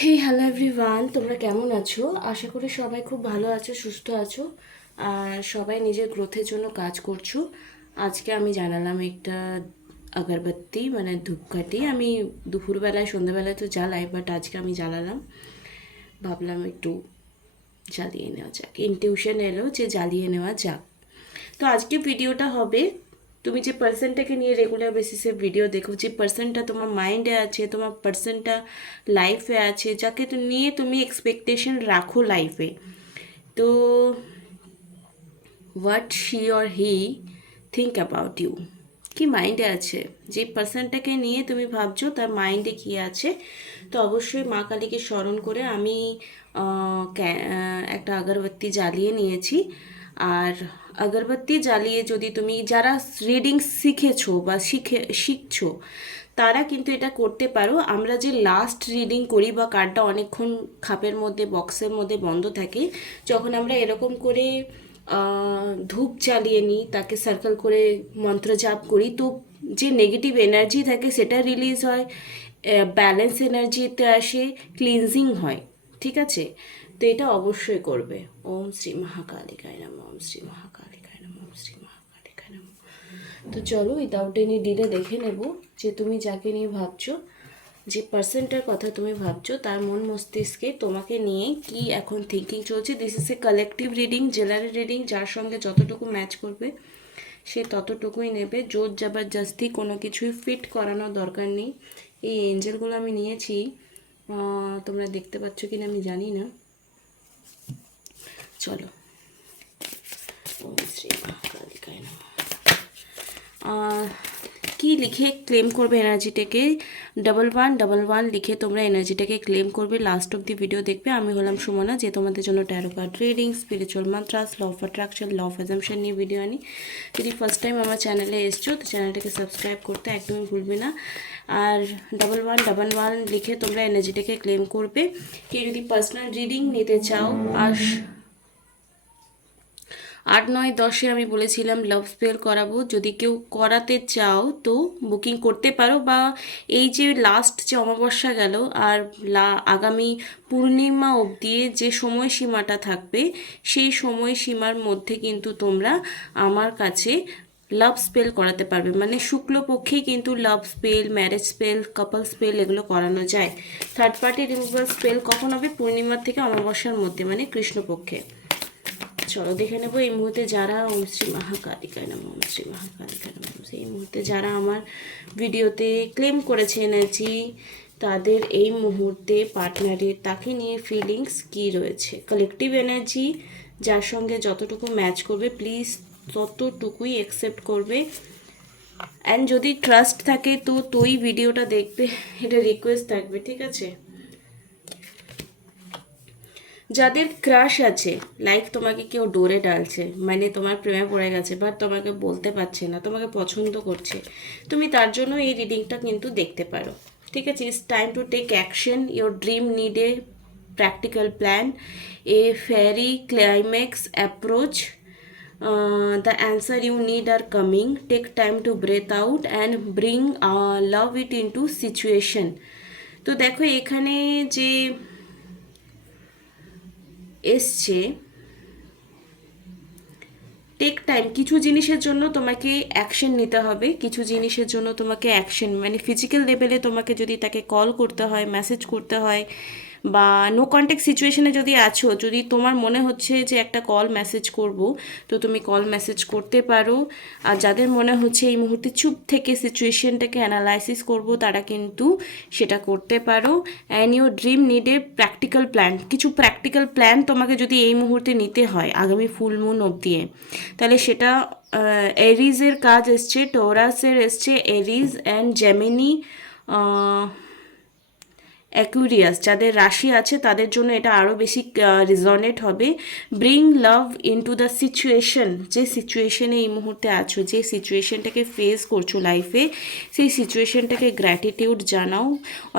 হে hello everyone, তোমরা কেমন আছো? আশা করি সবাই খুব ভালো আছো, সুস্থ আছো আর সবাই নিজের গ্রোথের জন্য কাজ করছো। আজকে আমি জানালাম একটা আগরবাতি মানে ধূপকাঠি। আমি দুপুরবেলায় সন্ধ্যাবেলায় তো জ্বালাই, বাট আজকে আমি জ্বালালাম। ভাবলাম একটু জ্বালিয়ে নেওয়া যাক, ইনটিউশন এলো যে জ্বালিয়ে নেওয়া যাক। তো আজকে ভিডিওটা হবে, তুমি যে পার্সনটাকে নিয়ে রেগুলার বেসিসে ভিডিও দেখো, যে পার্সনটা তোমার মাইন্ডে আছে, তোমার পার্সনটা লাইফে আছে, যাকে নিয়ে তুমি এক্সপেকটেশন রাখো লাইফে, তো what she or he think about you, কি মাইন্ডে আছে, যে পার্সনটাকে নিয়ে তুমি ভাবছো তার মাইন্ডে কী আছে। তো অবশ্যই মা কালীকে স্মরণ করে আমি একটা আগরবাতি জ্বালিয়ে নিয়েছি। আর আগরবাতি জ্বালিয়ে যদি তুমি যারা রিডিং শিখেছো বা শিখছো, তারা কিন্তু এটা করতে পারো। আমরা যে লাস্ট রিডিং করি বা কার্ডটা অনেকক্ষণ খাপের মধ্যে বক্সের মধ্যে বন্ধ থাকে, যখন আমরা এরকম করে ধূপ জ্বালিয়ে নিই, তাকে সার্কেল করে মন্ত্র জাপ করি, তো যে নেগেটিভ এনার্জি থাকে সেটা রিলিজ হয়, ব্যালেন্স এনার্জিতে আসে, ক্লিনজিং হয়। ঠিক আছে, তো এটা অবশ্যই করবে। ওম শ্রী মহাকালিকায় নমঃ, ওম শ্রী মহাকালিকায় নমঃ, ওম শ্রী মহাকালিকায় নমঃ। তো চলো উইদাউট এনি ডিলে দেখে নেব যে তুমি যাকে নিয়ে ভাবছো, যে পার্সনটার কথা তুমি ভাবছো, তার মন মস্তিষ্কে তোমাকে নিয়ে কি এখন থিঙ্কিং চলছে। This is a collective reading, general reading, যার সঙ্গে যতটুকু ম্যাচ করবে সে ততটুকুই নেবে। জোর জবরদস্তি কোনো কিছুই ফিট করানোর দরকার নেই। এই এঞ্জেলগুলো আমি নিয়েছি, তোমরা দেখতে পাচ্ছ কিনা আমি জানি না। চলো, ওম শ্রী মহাকালিকায় নমঃ। কি লিখে ক্লেম করবে এনার্জিটাকে? 1111 লিখে তোমরা এনার্জিটাকে ক্লেম করবে। লাস্ট অব দি ভিডিও দেখবে। আমি হলাম সুমনা, যে তোমাদের জন্য tarot card reading, spiritual mantras, law of attraction, law of assumption নিয়ে ভিডিও আনি। যদি ফার্স্ট টাইম আমার চ্যানেলে এসছো তো চ্যানেলটাকে সাবস্ক্রাইব করতে একদমই ভুলবে না। আর 1111 লিখে তোমরা এনার্জিটাকে ক্লেম করবে। কেউ যদি পার্সোনাল রিডিং নিতে চাও, 8, 9, 10-এ আমি বলেছিলাম লাভ স্পেল করাবো। যদি কেউ করাতে চাও তো বুকিং করতে পারো, বা এই যে লাস্ট যে অমাবস্যা গেল আর আগামী পূর্ণিমা অবধি যে সময়সীমাটা থাকবে, সেই সময়সীমার মধ্যে কিন্তু তোমরা আমার কাছে লাভ স্পেল করাতে পারবে। মানে শুক্লপক্ষেই কিন্তু লাভ স্পেল, ম্যারেজ স্পেল, কাপল স্পেল এগুলো করানো যায়। থার্ড পার্টি রিমুভাল স্পেল কখন হবে? পূর্ণিমার থেকে অমাবস্যার মধ্যে, মানে কৃষ্ণপক্ষে। চলো দেখে নেবো এই মুহূর্তে যারা ওম শ্রী মহাকালিকায় নমঃ, ওম শ্রী মহাকালিকায় নমঃ, এই মুহূর্তে যারা আমার ভিডিওতে ক্লেম করেছে এনার্জি, তাদের এই মুহূর্তে পার্টনারের তাকে নিয়ে ফিলিংস কি রয়েছে। কালেকটিভ এনার্জি যার সঙ্গে যতটুকু ম্যাচ করবে প্লিজ ততটুকুই অ্যাকসেপ্ট করবে। অ্যান্ড যদি ট্রাস্ট থাকে তো তুই ভিডিওটা দেখবে, এটা রিকোয়েস্ট থাকবে, ঠিক আছে? যাদের ক্রাশ আছে, লাইক তোমাকে কেউ ডোরে ডালছে, মানে তোমার প্রেমে পড়ে গেছে বাট তোমাকে বলতে পারছে না, তোমাকে পছন্দ করছে, তুমি তার জন্য এই রিডিংটা কিন্তু দেখতে পারো। ঠিক আছে, it's time to take action. Your dream need a practical plan, a fairy climax approach. The answer you need are coming. Take time to breathe out and bring love it into situation. তো দেখো এখানে যে এসছে, take time, কিছু জিনিসের জন্য তোমাকে action নিতে হবে, কিছু জিনিসের জন্য তোমাকে অ্যাকশন মানে ফিজিক্যাল লেভেলে তোমাকে যদি তাকে কল করতে হয়, মেসেজ করতে হয়, বা নো কন্ট্যাক্ট সিচুয়েশনে যদি আছো, যদি তোমার মনে হচ্ছে যে একটা কল মেসেজ করব, তো তুমি কল মেসেজ করতে পারো। আর যাদের মনে হচ্ছে এই মুহূর্তে চুপ থেকে সিচুয়েশনটাকে অ্যানালাইসিস করব, তারা কিন্তু সেটা করতে পারো। And your dream need a practical plan, কিছু প্র্যাকটিক্যাল প্ল্যান তোমাকে যদি এই মুহূর্তে নিতে হয় আগামী ফুল মুন অবধি, তাহলে সেটা এরিজের কাজ এসছে, টোরাসের এসছে, এরিজ অ্যান্ড জেমিনি, অ্যাকুরিয়াস, যাদের রাশি আছে তাদের জন্য এটা আরও বেশি রিজনেট হবে। Bring love into the situation, যে সিচুয়েশনে এই মুহূর্তে আছো, যে সিচুয়েশনটাকে ফেস করছো লাইফে, সেই সিচুয়েশনটাকে গ্র্যাটিটিউড জানাও।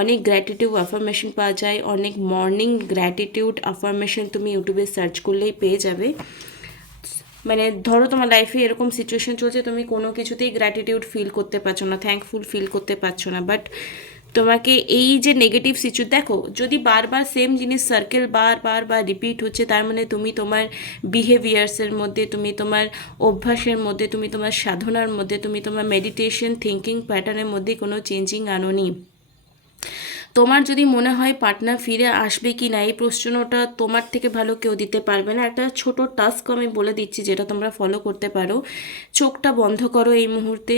অনেক গ্র্যাটিটিউড অ্যাফার্মেশন পাওয়া যায়, অনেক মর্নিং গ্র্যাটিটিউড অ্যাফার্মেশন তুমি ইউটিউবে সার্চ করলেই পেয়ে যাবে। মানে ধরো তোমার লাইফে এরকম সিচুয়েশন চলছে, তুমি কোনো কিছুতেই গ্র্যাটিটিউড ফিল করতে পারছো না, থ্যাঙ্কফুল ফিল করতে পারছো না, বাট তোমাকে এই যে নেগেটিভ দেখো, যদি বারবার সেম জিনিস সার্কেল বার রিপিট হচ্ছে, তার মানে তুমি তোমার বিহেভিয়ার্সের মধ্যে, তুমি তোমার অভ্যাসের মধ্যে, তুমি তোমার সাধনার মধ্যে, তুমি তোমার মেডিটেশন থিঙ্কিং প্যাটার্নের মধ্যে কোনো চেঞ্জিং আনোনি। তোমার যদি মনে হয় পার্টনার ফিরে আসবে কি না, এই প্রশ্নটা তোমার থেকে ভালো কেউ দিতে পারবে না। একটা ছোট টাস্ক আমি বলে দিচ্ছি, যেটা তোমরা ফলো করতে পারো। চোখটা বন্ধ করো এই মুহূর্তে,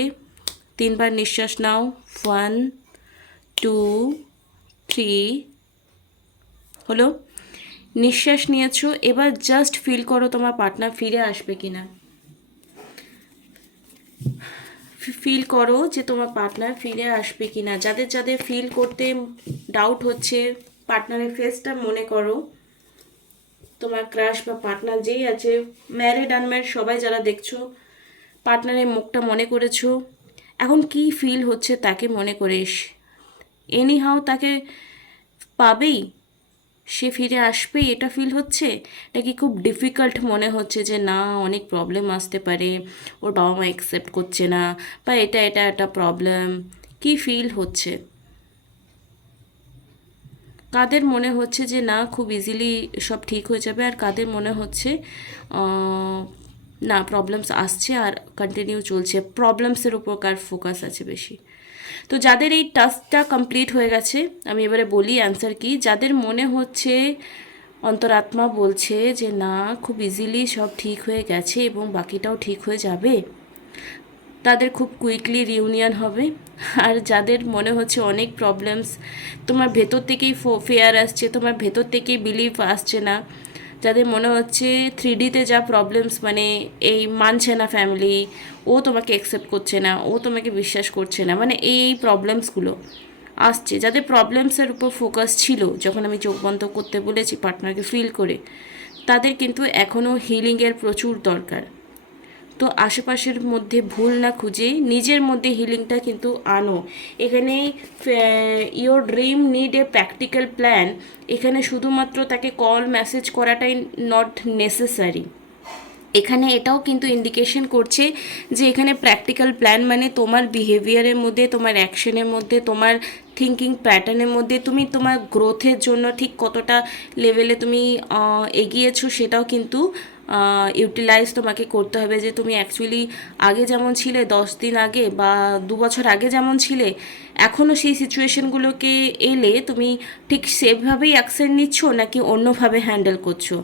3বার নিঃশ্বাস নাও। 1 2 3, হলো। নিঃশ্বাস নিয়েছো, এবার জাস্ট ফিল করো তোমার পার্টনার ফিরে আসবে কি না। ফিল করো যে তোমার পার্টনার ফিরে আসবে কি না। যাদের যাদের ফিল করতে ডাউট হচ্ছে, পার্টনারের ফেসটা মনে করো। তোমার ক্রাশ বা পার্টনার যেই আছে, ম্যারিড আনম্যারিড সবাই যারা দেখছো, পার্টনারের মুখটা মনে করেছো। এখন কি ফিল হচ্ছে তাকে মনে করিস, এনিহাও তাকে পাবেই, সে ফিরে আসবেই, এটা ফিল হচ্ছে। নাকি খুব ডিফিকাল্ট মনে হচ্ছে যে না, অনেক প্রবলেম আসতে পারে, ওর বাবা মা অ্যাকসেপ্ট করছে না, বা এটা এটা একটা প্রবলেম, কি ফিল হচ্ছে? কাদের মনে হচ্ছে যে না, খুব ইজিলি সব ঠিক হয়ে যাবে, আর কাদের মনে হচ্ছে না, প্রবলেমস আসছে আর কন্টিনিউ চলছে, প্রবলেমসের উপর কার ফোকাস আছে বেশি? তো যাদের এই টাস্কটা কমপ্লিট হয়ে গেছে, আমি এবারে বলি অ্যান্সার কি। যাদের মনে হচ্ছে, অন্তরাত্মা বলছে যে না, খুব ইজিলি সব ঠিক হয়ে গেছে এবং বাকিটাও ঠিক হয়ে যাবে, তাদের খুব কুইকলি রিউনিয়ন হবে। আর যাদের মনে হচ্ছে অনেক প্রবলেমস, তোমার ভেতর থেকেই ফেয়ার আসছে, তোমার ভেতর থেকেই বিলিভ আসছে না, যাদের মনে হচ্ছে 3Dতে যা প্রবলেমস, মানে এই মানছে না ফ্যামিলি, ও তোমাকে অ্যাকসেপ্ট করছে না, ও তোমাকে বিশ্বাস করছে না, মানে এই প্রবলেমসগুলো আসছে, যাদের প্রবলেমসের উপর ফোকাস ছিল যখন আমি চোখ বন্ধ করতে বলেছি পার্টনারকে ফিল করে, তাদের কিন্তু এখনও হিলিংয়ের প্রচুর দরকার। তো আশেপাশের মধ্যে ভুল না খুঁজে নিজের মধ্যে হিলিংটা কিন্তু আনো। এখানে your dream need a practical plan, এখানে শুধুমাত্র তাকে কল মেসেজ করাটাই নট নেসেসারি। এখানে এটাও কিন্তু ইন্ডিকেশন করছে যে এখানে প্র্যাকটিক্যাল প্ল্যান মানে তোমার বিহেভিয়ারের মধ্যে, তোমার অ্যাকশনের মধ্যে, তোমার থিঙ্কিং প্যাটার্নের মধ্যে তুমি তোমার গ্রোথের জন্য ঠিক কতটা লেভেলে তুমি এগিয়েছো, সেটাও কিন্তু ইউটিলাইজ তোমাকে করতে হবে। যে তুমি অ্যাকচুয়ালি আগে যেমন ছিলে 10 দিন আগে বা 2 বছর আগে যেমন ছিলে, এখনও সেই সিচুয়েশনগুলোকে এলে তুমি ঠিক সেভাবেই অ্যাকশন নিচ্ছ নাকি অন্যভাবে হ্যান্ডেল করছো।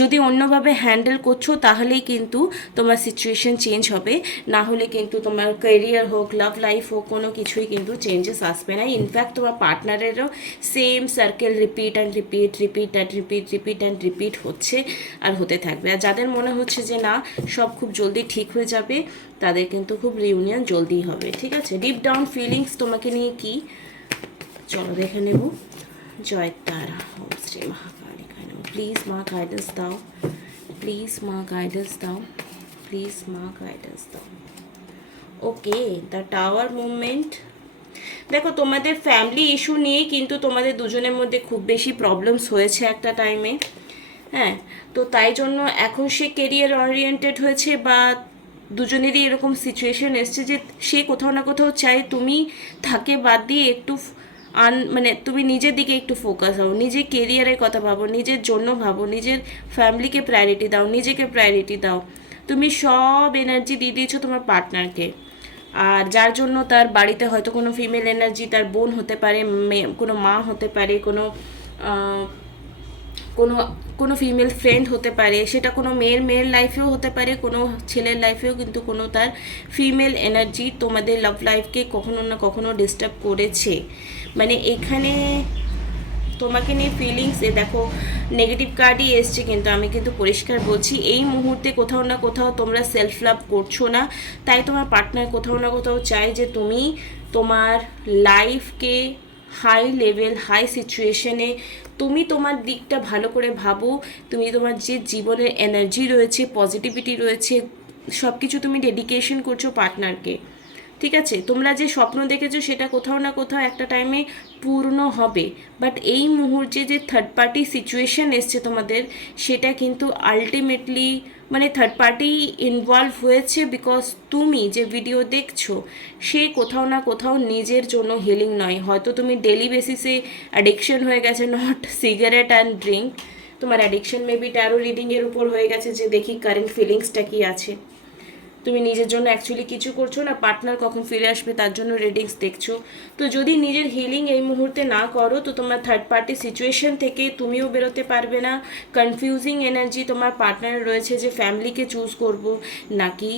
যদি অন্যভাবে হ্যান্ডেল করছো তাহলেই কিন্তু তোমার সিচুয়েশন চেঞ্জ হবে, না হলে কিন্তু তোমার ক্যারিয়ার হোক, লাভ লাইফ হোক, কোনো কিছুই কিন্তু চেঞ্জেস আসবে না। ইনফ্যাক্ট তোমার পার্টনারেরও same circle repeat and repeat repeat and repeat repeat and repeat হচ্ছে আর হতে থাকবে। আর যাদের মনে হচ্ছে যে না, সব খুব জলদি ঠিক হয়ে যাবে, তাদের কিন্তু খুব রিউনিয়ন জলদি হবে। ঠিক আছে, ডিপ ডাউন ফিলিংস তোমাকে নিয়ে কি, চলো দেখে নেব। জয় তারা, ওম শ্রী মহাকালী কালী নমঃ। প্লিজ মা গাইডেন্স দাও, প্লিজ মা গাইডেন্স দাও, প্লিজ মা গাইডেন্স দাও। ওকে, দ্য টাওয়ার মুভমেন্ট। দেখো, তোমাদের ফ্যামিলি ইস্যু নিয়ে কিন্তু তোমাদের দুজনের মধ্যে খুব বেশি প্রবলেমস হয়েছে একটা টাইমে। হ্যাঁ, তো তাই জন্য এখন সে কেরিয়ার ওরিয়েন্টেড হয়েছে, বা দুজনেরই এরকম সিচুয়েশন এসছে যে সে কোথাও না কোথাও চায় তুমি থাকে বাদ দিয়ে একটু মানে তুমি নিজের দিকে একটু ফোকাস হও, নিজের কেরিয়ারের কথা ভাবো, নিজের জন্য ভাবো, নিজের ফ্যামিলিকে প্রায়োরিটি দাও, নিজেকে প্রায়োরিটি দাও। তুমি সব এনার্জি দিয়ে দিয়েছো তোমার পার্টনারকে, আর যার জন্য তার বাড়িতে হয়তো কোনো ফিমেল এনার্জি, তার বোন হতে পারে, কোনো মা হতে পারে, কোনো কোনো কোনো ফিমেল ফ্রেন্ড হতে পারে, সেটা কোনো মেয়ের লাইফেও হতে পারে, কোনো ছেলের লাইফেও কিন্তু কোনো তার ফিমেল এনার্জি তোমাদের লাভ লাইফকে কখনো না কখনো ডিস্টার্ব করেছে। মানে এখানে তোমাকে নিয়ে ফিলিংস, দেখো নেগেটিভ কার্ডই এসছে, কিন্তু আমি কিন্তু পরিষ্কার বলছি এই মুহূর্তে কোথাও না কোথাও তোমরা সেলফ লাভ করছো না, তাই তোমার পার্টনার কোথাও না কোথাও চায় যে তুমি তোমার লাইফকে হাই লেভেল, হাই সিচুয়েশনে তুমি তোমার দিকটা ভালো করে ভাবো, তুমি তোমার যে জীবনের এনার্জি রয়েছে, পজিটিভিটি রয়েছে, সব কিছু তুমি ডেডিকেশন করছো পার্টনারকে। ঠিক আছে, তোমরা যে স্বপ্ন দেখেছো সেটা কোথাও না কোথাও একটা টাইমে পূর্ণ হবে, বাট এই মুহূর্তে যে থার্ড পার্টি সিচুয়েশন এসছে তোমাদের, সেটা কিন্তু আলটিমেটলি মানে থার্ড পার্টি ইনভলভ হয়েছে বিকজ তুমি যে ভিডিও দেখছো সে কোথাও না কোথাও নিজের জন্য হিলিং নয়, হয়তো তুমি ডেলি বেসিসে অ্যাডিকশন হয়ে গেছে, নট সিগারেট অ্যান্ড ড্রিঙ্ক, তোমার অ্যাডিকশন মেবি ট্যারো রিডিংয়ের উপর হয়ে গেছে যে দেখি কারেন্ট ফিলিংসটা কী আছে। তুমি নিজের জন্য অ্যাকচুয়ালি কিছু করছো না, পার্টনার কখন ফিরে আসবে তার জন্য রিডিংস দেখছো। তো যদি নিজের হিলিং এই মুহূর্তে না করো তো তোমার থার্ড পার্টি সিচুয়েশন থেকে তুমিও বেরোতে পারবে না। কনফিউজিং এনার্জি তোমার পার্টনার রয়েছে যে ফ্যামিলিকে চুজ করব নাকি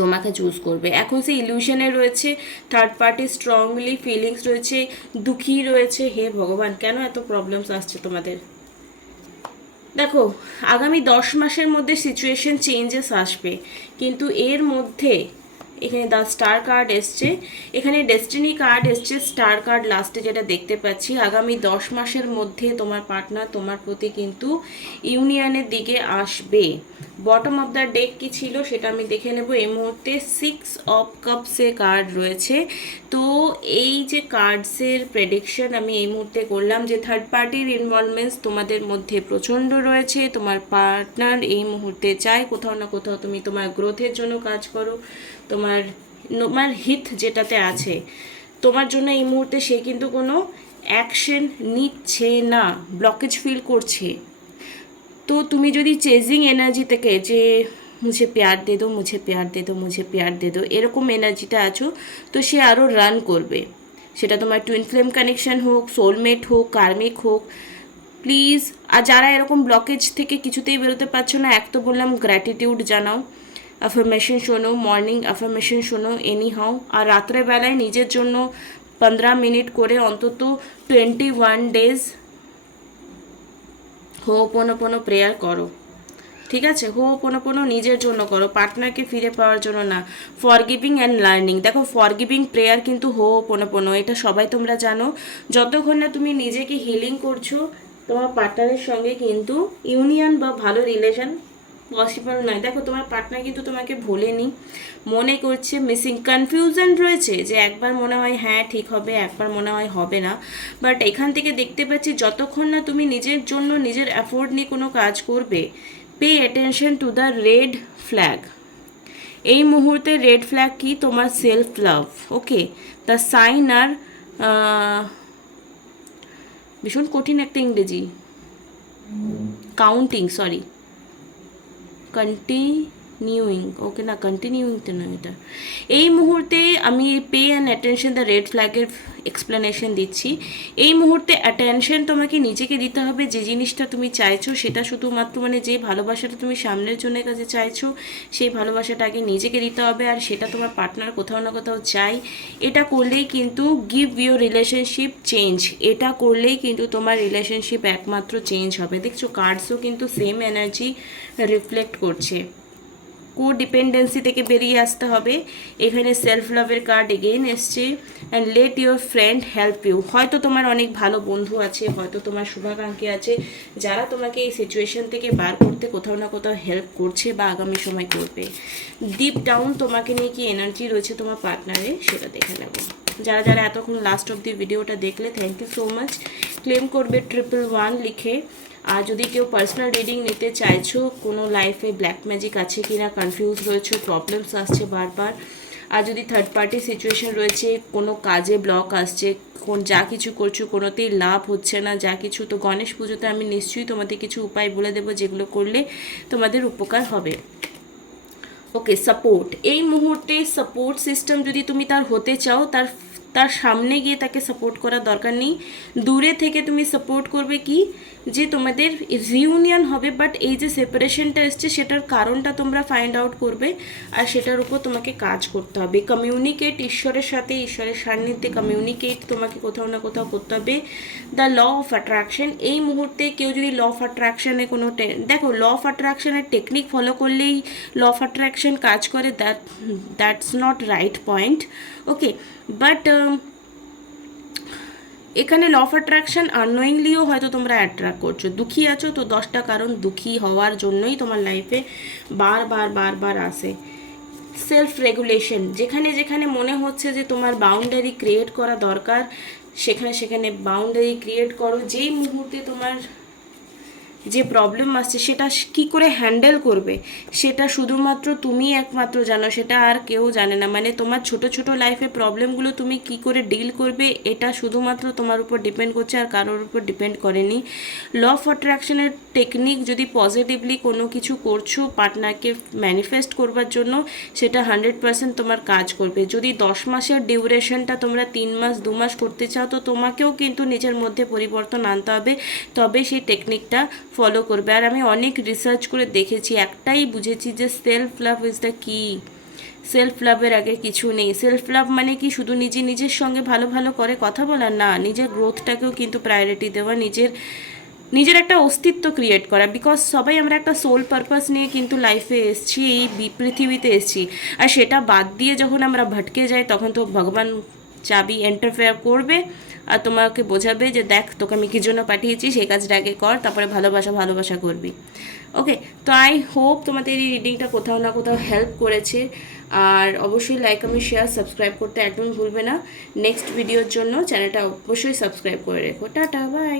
তোমাকে চুজ করবে। এখন সেই ইলিউশনে রয়েছে, থার্ড পার্টি স্ট্রংলি ফিলিংস রয়েছে, দুঃখী রয়েছে। হে ভগবান, কেন এত প্রবলেমস আসছে তোমাদের? দেখো, আগামী 10 মাসের মধ্যে সিচুয়েশন চেঞ্জেস আসবে, কিন্তু এর মধ্যে এখানে দ্য স্টার কার্ড এসছে, এখানে ডেস্টিনি কার্ড এসছে, স্টার কার্ড লাস্টে যেটা দেখতে পাচ্ছি। আগামী 10 মাসের মধ্যে তোমার পার্টনার তোমার প্রতি কিন্তু ইউনিয়নের দিকে আসবে। বটম অফ দ্য ডেক কি ছিল সেটা আমি দেখে নেব। এই মুহূর্তে 6 অফ কাপসে কার্ড রয়েছে। তো এই যে কার্ডসের প্রেডিকশন আমি এই মুহূর্তে করলাম যে থার্ড পার্টির ইনভলভমেন্টস তোমাদের মধ্যে প্রচণ্ড রয়েছে। তোমার পার্টনার এই মুহূর্তে চায় কোথাও না কোথাও তুমি তোমার গ্রোথের জন্য কাজ করো, তোমার তোমার হিত যেটাতে আছে তোমার জন্য এই মুহূর্তে সে কিন্তু কোনো অ্যাকশন নিচ্ছে না, ব্লকেজ ফিল করছে। তো তুমি যদি চেজিং এনার্জি থেকে যে মুঝে প্যার দে দো, মুঝে প্যার দে দো, মুঝে প্যার দে দো এরকম এনার্জিতে আছো, তো সে আরও রান করবে। সেটা তোমার টুইন ফ্লেম কানেকশন হোক, সোলমেট হোক, কার্মিক হোক, প্লিজ। আর যারা এরকম ব্লকেজ থেকে কিছুতেই বেরোতে পারছো না, এক তো বললাম গ্র্যাটিটিউড জানাও, অ্যাফার্মেশন শোনো, মর্নিং অ্যাফার্মেশন শোনো এনি হাও। আর রাত্রেবেলায় নিজের জন্য 15 মিনিট করে অন্তত 21 ডেজ হোপোনোপোনো প্রেয়ার করো, ঠিক আছে? হোপোনোপোনো নিজের জন্য করো, পার্টনারকে ফিরে পাওয়ার জন্য না। ফরগিভিং অ্যান্ড লার্নিং, দেখো ফরগিভিং প্রেয়ার কিন্তু হোপোনোপোনো, এটা সবাই তোমরা জানো। যতক্ষণ না তুমি নিজেকে হিলিং করছো তোমার পার্টনারের সঙ্গে কিন্তু ইউনিয়ন বা ভালো রিলেশন পসিবল নয়। দেখো তোমার পার্টনার কিন্তু তোমাকে ভোলেনি, মনে করছে মিসিং কনফিউশন রয়েছে যে একবার মনে হয় হ্যাঁ ঠিক হবে, একবার মনে হয় হবে না। বাট এখান থেকে দেখতে পাচ্ছি যতক্ষণ না তুমি নিজের জন্য নিজের অ্যাফোর্ড নিয়ে কোনো কাজ করবে, pay attention to the red flag. এই মুহূর্তে রেড ফ্ল্যাগ কি? তোমার self love. Okay, the sign আর ভীষণ কঠিন একটা ইংরেজি, কাউন্টিং, সরি, কন্টিনিউইং, ওকে না কন্টিনিউইং তো নয় এটা। এই মুহূর্তে আমি pay and attention the red ফ্ল্যাগের এক্সপ্লেনেশন দিচ্ছি। এই মুহূর্তে অ্যাটেনশন তোমাকে নিজেকে দিতে হবে, যে জিনিসটা তুমি চাইছো সেটা শুধুমাত্র মানে যে ভালোবাসাটা তুমি সামনের জনের কাছে চাইছো সেই ভালোবাসাটা আগে নিজেকে দিতে হবে, আর সেটা তোমার পার্টনার কোথাও না কোথাও চাই। এটা করলেই কিন্তু গিভ ইউর রিলেশনশিপ চেঞ্জ, এটা করলেই কিন্তু তোমার রিলেশনশিপ একমাত্র চেঞ্জ হবে। দেখছো কার্ডসও কিন্তু সেম এনার্জি রিফ্লেক্ট করছে। কোডিপেন্ডেন্সি থেকে বেরিয়ে আসতে হবে। এখানে সেলফ লাভের কার্ড এগেইন এসছে, and let your friend help you. হয়তো তোমার অনেক ভালো বন্ধু আছে, হয়তো তোমার শুভাকাঙ্ক্ষী আছে যারা তোমাকে এই সিচুয়েশন থেকে বার করতে কোথাও না কোথাও হেল্প করছে বা আগামী সময় করবে। ডিপ ডাউন তোমাকে নিয়ে কি এনার্জি রয়েছে তোমার পার্টনারে সেটা দেখে নেব। যারা যারা এতক্ষণ লাস্ট অব দি ভিডিওটা দেখলে thank you so much. Claim করবে 111 লিখে। আর যদি কেউ পার্সোনাল রিডিং নিতে চাইছো, কোনো লাইফে ব্ল্যাক ম্যাজিক আছে কি না কনফিউজ রয়েছে, প্রবলেমস আসছে বারবার, আর যদি থার্ড পার্টি সিচুয়েশন রয়েছে, কোনো কাজে ব্লক আসছে, যা কিছু করছো কোনোতেই লাভ হচ্ছে না, যা কিছু, তো গণেশ পুজোতে আমি নিশ্চয়ই তোমাদের কিছু উপায় বলে দেবো যেগুলো করলে তোমাদের উপকার হবে। ওকে, সাপোর্ট। এই মুহূর্তে সাপোর্ট সিস্টেম যদি তুমি তার হতে চাও, তার সামনে গিয়ে তাকে সাপোর্ট করার দরকার নেই, দূরে থেকে তুমি সাপোর্ট করবে কি যে তোমাদের রিউনিয়ন হবে, বাট এই যে সেপারেশনটা এসছে সেটার কারণটা তোমরা ফাইন্ড আউট করবে, আর সেটার উপর তোমাকে কাজ করতে হবে। কমিউনিকেট ঈশ্বরের সাথে, ঈশ্বরের সান্নিধ্যে কমিউনিকেট তোমাকে কোথাও না কোথাও করতে হবে। দ্য ল অফ অ্যাট্রাকশন, এই মুহূর্তে কেউ যদি ল অফ অ্যাট্রাকশানে কোনো দেখো ল অফ অ্যাট্রাকশানের টেকনিক ফলো করলেই ল অফ অ্যাট্রাকশন কাজ করে, that's not right point. Okay, but এখানে ল অফ অ্যাট্রাকশন আননোয়িংলিও হয়তো তোমরা অ্যাট্রাক্ট করছো। দুঃখী আছো তো 10টা কারণ দুঃখী হওয়ার জন্যই তোমার লাইফে বারবার আসে। সেলফ রেগুলেশন, যেখানে যেখানে মনে হচ্ছে যে তোমার বাউন্ডারি ক্রিয়েট করা দরকার সেখানে সেখানে বাউন্ডারি ক্রিয়েট করো। যেই মুহূর্তে তোমার যে প্রবলেম আসছে সেটা কি করে হ্যান্ডেল করবে সেটা শুধুমাত্র তুমি একমাত্র জানো, সেটা আর কেউ জানে না। মানে তোমার ছোট ছোট লাইফে প্রবলেমগুলো তুমি কি করে ডিল করবে এটা শুধুমাত্র তোমার উপর ডিপেন্ড করছে, আর কারোর উপর ডিপেন্ড করেনি। ল অফ অ্যাট্রাকশনের টেকনিক যদি পজিটিভলি কোনো কিছু করছো পার্টনারকে ম্যানিফেস্ট করবার জন্য, সেটা 100% তোমার কাজ করবে। যদি 10 মাসের ডিউরেশনটা তোমরা 3 মাস 2 মাস করতে চাও, তো তোমাকেও কিন্তু নিজের মধ্যে পরিবর্তন আনতে হবে, তবে সেই টেকনিকটা ফলো করবে। আর আমি অনেক রিসার্চ করে দেখেছি, একটাই বুঝেছি যে সেলফ লাভ ইজ দ্য কি। সেলফ লাভের আগে কিছু নেই। সেলফ লাভ মানে কি শুধু নিজের সঙ্গে ভালো ভালো করে কথা বলা না, নিজের গ্রোথটাকেও কিন্তু প্রায়োরিটি দেওয়া, নিজের একটা অস্তিত্ব ক্রিয়েট করা। বিকজ সবাই আমরা একটা সোল পারপাস নিয়ে কিন্তু লাইফে এসছি, এই পৃথিবীতে এসছি। আর সেটা বাদ দিয়ে যখন আমরা ভটকে যাই, তখন তো ভগবান চাবি এন্টারফেয়ার করবে আর তোমাকে বোঝাবে যে দেখ তোকে আমি কী জন্য পাঠিয়েছি, সেই কাজটা আগে কর, তারপরে ভালোবাসা করবি। ওকে, তো আই হোপ তোমাদের এই রিডিংটা কোথাও না কোথাও হেল্প করেছে। আর অবশ্যই লাইক আমি শেয়ার সাবস্ক্রাইব করতে একদম ভুলবে না। নেক্সট ভিডিওর জন্য চ্যানেলটা অবশ্যই সাবস্ক্রাইব করে রেখো। Tata, by.